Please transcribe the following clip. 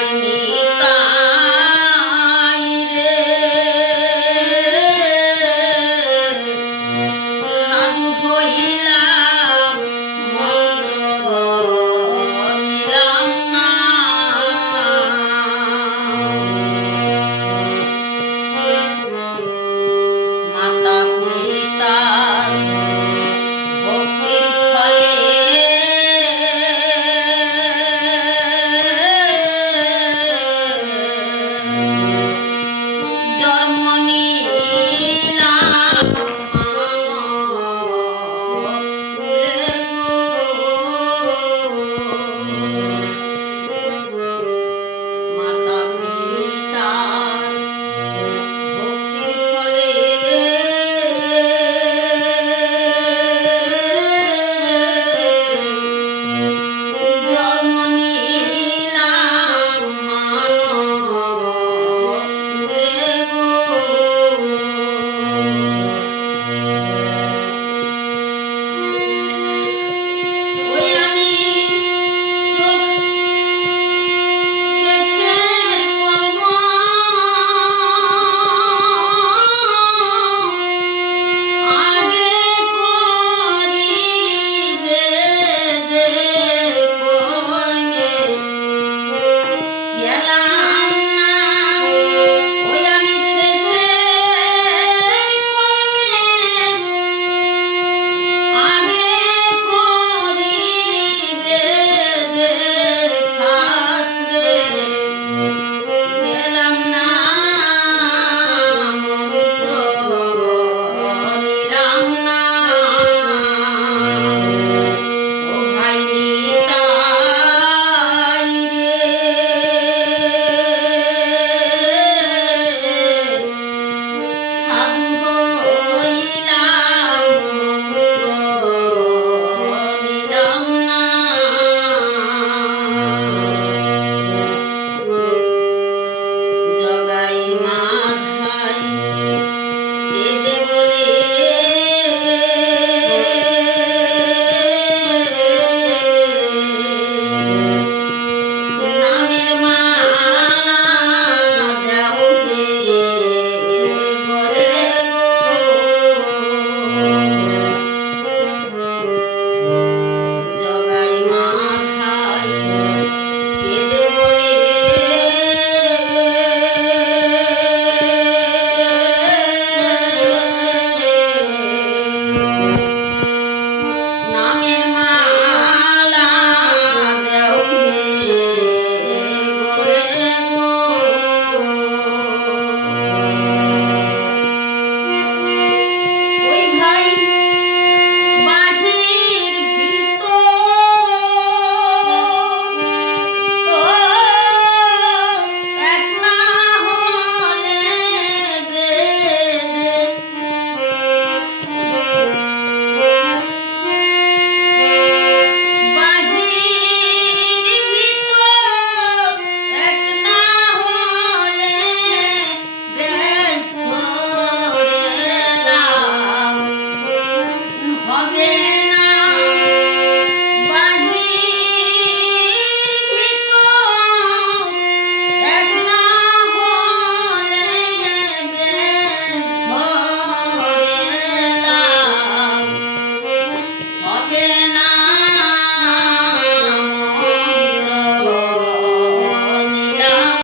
Bye.